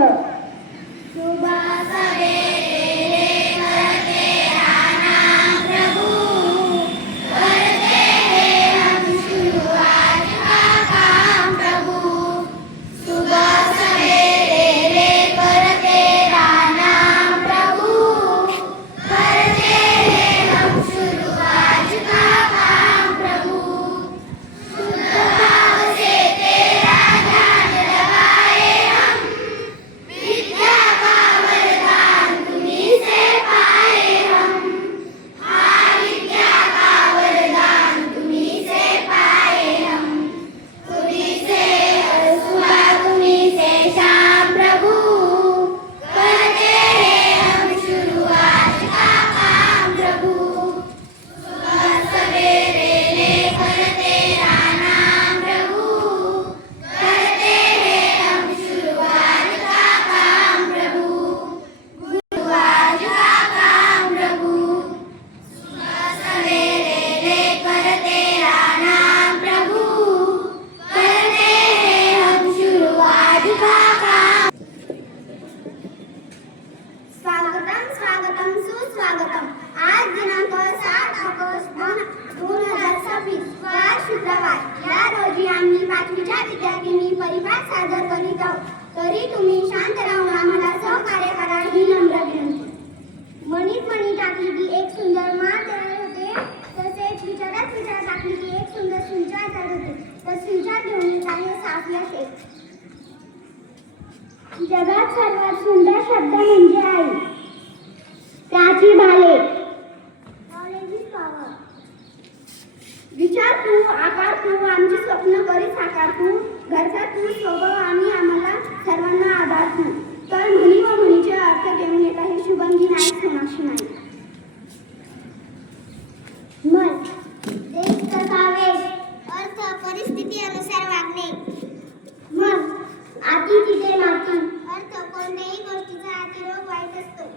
उत्सव. सुस्वागतम. आज दिनांक 7 ऑगस्ट 2026 वार शुक्रवार. या रोजी आम्ही 5वीच्या विद्यार्थिनी परिपाठ सादर करीत आहोत. तरी तुम्ही शांत राहून आम्हाला सहकार्य करा ही नम्र विनंती. मनीत मणी टाकली की एक सुंदर माळ तयार होते, तसेच विचारात विचार टाकली की एक सुंदर सुंचार तयार होते. तर सुंचार घेऊन येत आहे साफल्या शेख. जगात सर्वात सुंदर शब्द म्हणजे आई. त्याची भाले. Knowledge is power. विचार तू, आकार तू, आमची स्वप्न करी साकार तू. घरचा तू, स्वभाव आणि आम्हाला सर्वांना आधार तू. तर म्हणी व म्हणीचे अर्थ घेऊन येत आहे शुभंगी नाईक, सोनाक्षी नाईक. मन. देश तसा वेश. अर्थ परिस्थिती अनुसार वागणे. मन. आती तिथे माती. अर्थ कोणत्याही गोष्टीचा अतिरोग वाईट असतो.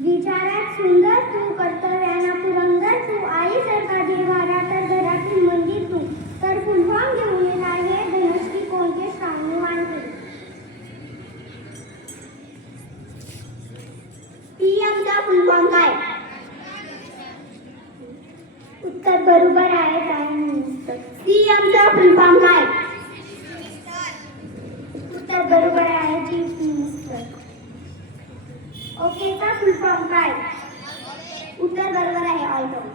विचारात सुंदर तू, कर्तव्याना पुरंदर तू. आई सारखा देवारा तर घरातील मंदिर तू. तर फुलफॉर्म घेऊन येत आहे धनुष्की कोणते श्रावणी वाणते. पीएमचा फुलफॉर्म काय? उत्तर बरोबर आहे. Prime minister. सीएमचा फुलफॉर्म काय? उत्तर बरोबर आहे. Chief minister. ओकेचा फुलफॉर्म काय? उत्तर बरोबर आहे. All round.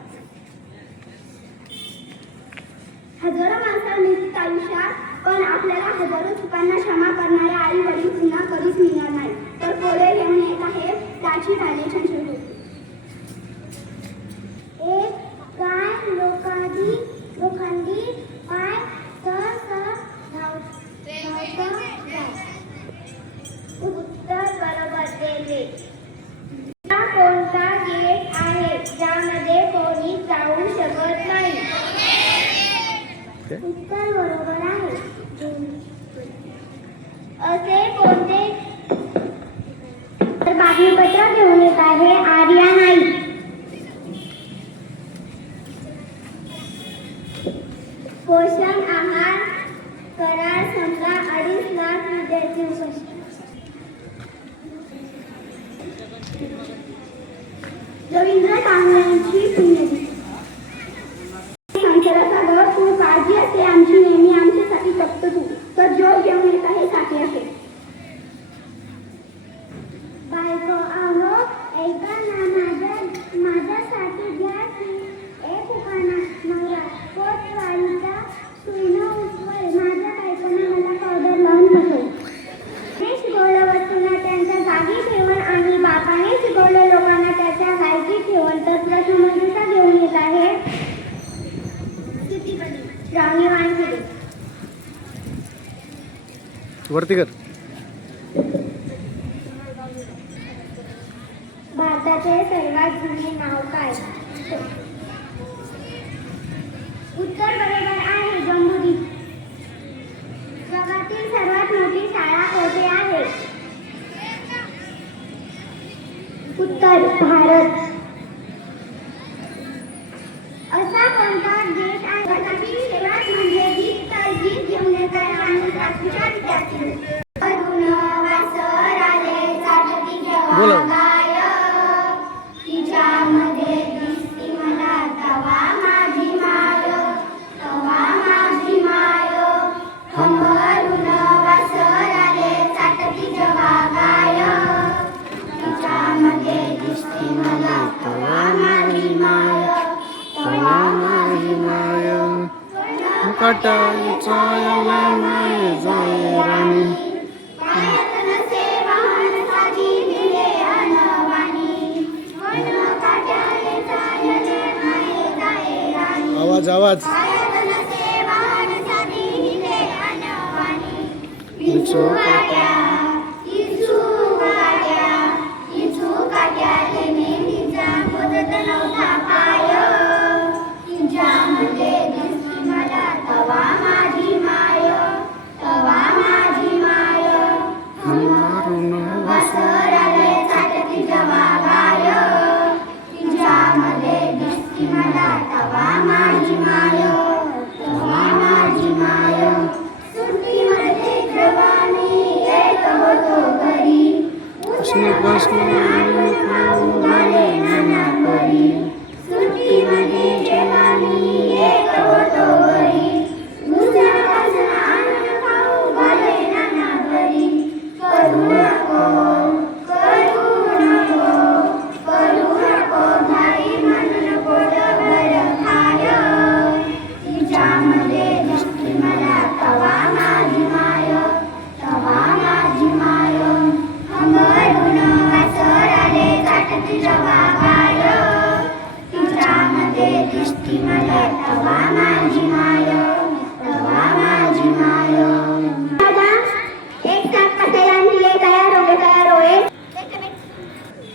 हजारो माणसं मिळतील आयुष्यात, पण आपल्याला हजारो चुकांना क्षमा करणारे आई वडील पुन्हा कधीच मिळणार नाही. तर कोळे घेऊन येत आहे त्याची भाले छंछे होती. एक गाय लोखंडी पाय सर उत्तर बरोबर. रेल्वे. कोणता गेट आहे ज्यामध्ये कोणी जाऊ शकत नाही? उत्तर बरोबर आहे. असे कोणते? तर बातमीपत्र घेऊन येत आहे आर्या नाईक. पोषण आहार करार संपला. 2.5 लाख विद्यार्थी उपस्थित. रवींद्र टांगण्यांची पुण्यतिथी. संसाराचा घर तू, काळजी असते आमची नेहमी आमच्यासाठी फक्त तू. तर जो घेऊन येत आहे साथी असे. बायको आहो ऐका ना माझ्यासाठी घ्या की एक उखाणा. नवरा कोतवालीचा सुईनं उचवल. माझ्या बायकोनं मला पावडर लावून फसवलं. शिकवलं वस्तूंना त्यांच्या जागी ठेवून आणि बापाने शिकवलं लोकांना त्याच्या लायकी ठेवून. तर प्रश्नमंजुषा घेऊन येत आहे श्रावणी वाणखडे. वरती कर. भारताचे सर्वात जुने नाव काय? उत्तर बरोबर आहे. जम्बूद्वीप. जगातील सर्वात मोठी शाळा कोठे आहे? उत्तर भारत. असा कोणता देश आहे? जगातील सर्वात म्हणजे गीत तर गीत घेऊन येत आहे आणि पाचवीच्या विद्यार्थी वरून वासर आले चाटती बोला. गाय तिच्यामध्ये दिसती मला तवा माझी माय तवा माझी माय वरून वासर आले चाटती गाय तिच्यामध्ये दिसती मला तवा माझी माय तवा माझी माय काटायचा माय जाय राणी पायात नसे वाहन साधी भिले अनवाणी वन काट्याले चालले माये जाये राणी आवाज पायात नसे वाहन साधी भिले अनवाणी विचू इचू काट्याले मेहंदीचा मुदत नव्हता पाय तिच्यामध्ये दिसती मला तवा माझी माय तवा माझी माय मारून वासर आले चाटती गाय तिच्यामध्ये दिसती मला तवा माझी माय तवा माझी माय सुट्टीमध्ये जवानी येत होतो घरी झाले नाना परी सुट्टीमध्ये जवानी येत होतो घरी दुसऱ्यापासून आनंद खाऊ घाले नाना घरी करू नको घाई म्हणून पोटभर खाय तिच्यामध्ये दिसती मला तवा माझी माय तवा माझी माय हंगरून वासर आले चाटती गाय तिच्यामध्ये दिसती मला तवा माझी माय तवा माझी माय एक साथ कथेला मिले गया रोए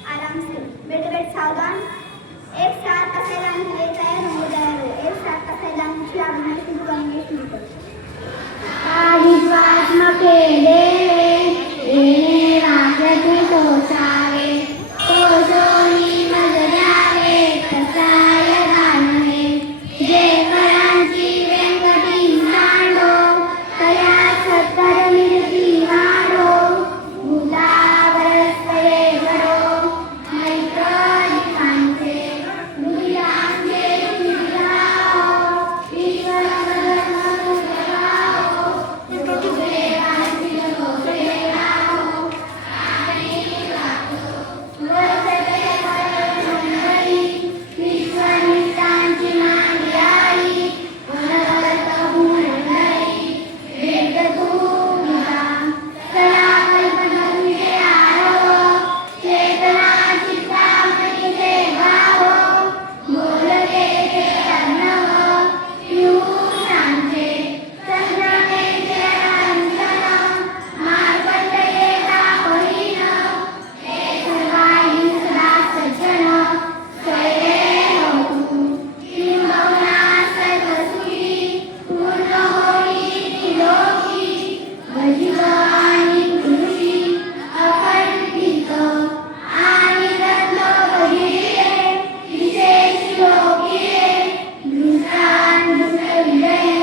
आराम से बेटे सावधान एक साथ कथेला मिले गया रोए एक साथ कथेला मुझे आगने शुरू करने शुरू करो विश्वास न केले येणे रागती तोसावे तोसोनी मजल्यावे कसाय घालणे जे करांची व्यंकटी सांडो तया सत्तर मिरती वाढो भूतावर रस्ते घडो मैत्र दिखांचे दुर्यांचे दुर्याओ ईश्वर बदल जगाओ देवांची देवाओ विश्वनिष्ठांची मांडी आई वनवरत भूमंडळी वेद भूमिका सया कल्पना तुझे आरव चेतना चित्तामणीचे भाव बोलते ते अर्णव पियुषांचे चंद्रमेचे अंजन मार्कंडेय कापडीन हे सर्वांनी सदा सज्जन स्वये होतु किंबहुना सर्वसुखी पूर्ण होई त्रिलोकी भजित आणि कृषी अखंडित आणि रत्न भजिये विशेष लोकिये दृष्टान दुष्टविजये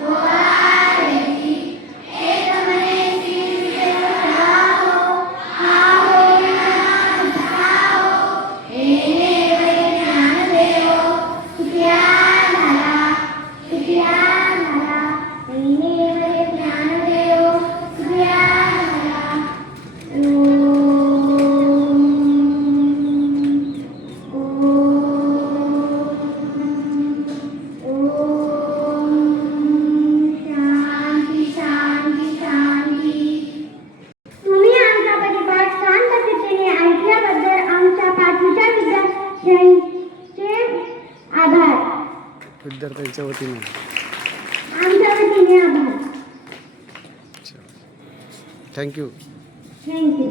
होरायती एकमने श्री राहो आहो नाथाओ येणे वै ज्ञानदेव सुखिया झाला येणे वै ज्ञानदेव सुखिया झाला शांती शांती शांती तुम्ही आमचा परिपाठ शांततेने ऐकल्याबद्दल आमच्या पाचवीच्या विद्यार्थ्यांचे आभार विद्यार्थ्यांच्या वतीने आमच्या वतीने आभार थँक्यू थँक्यू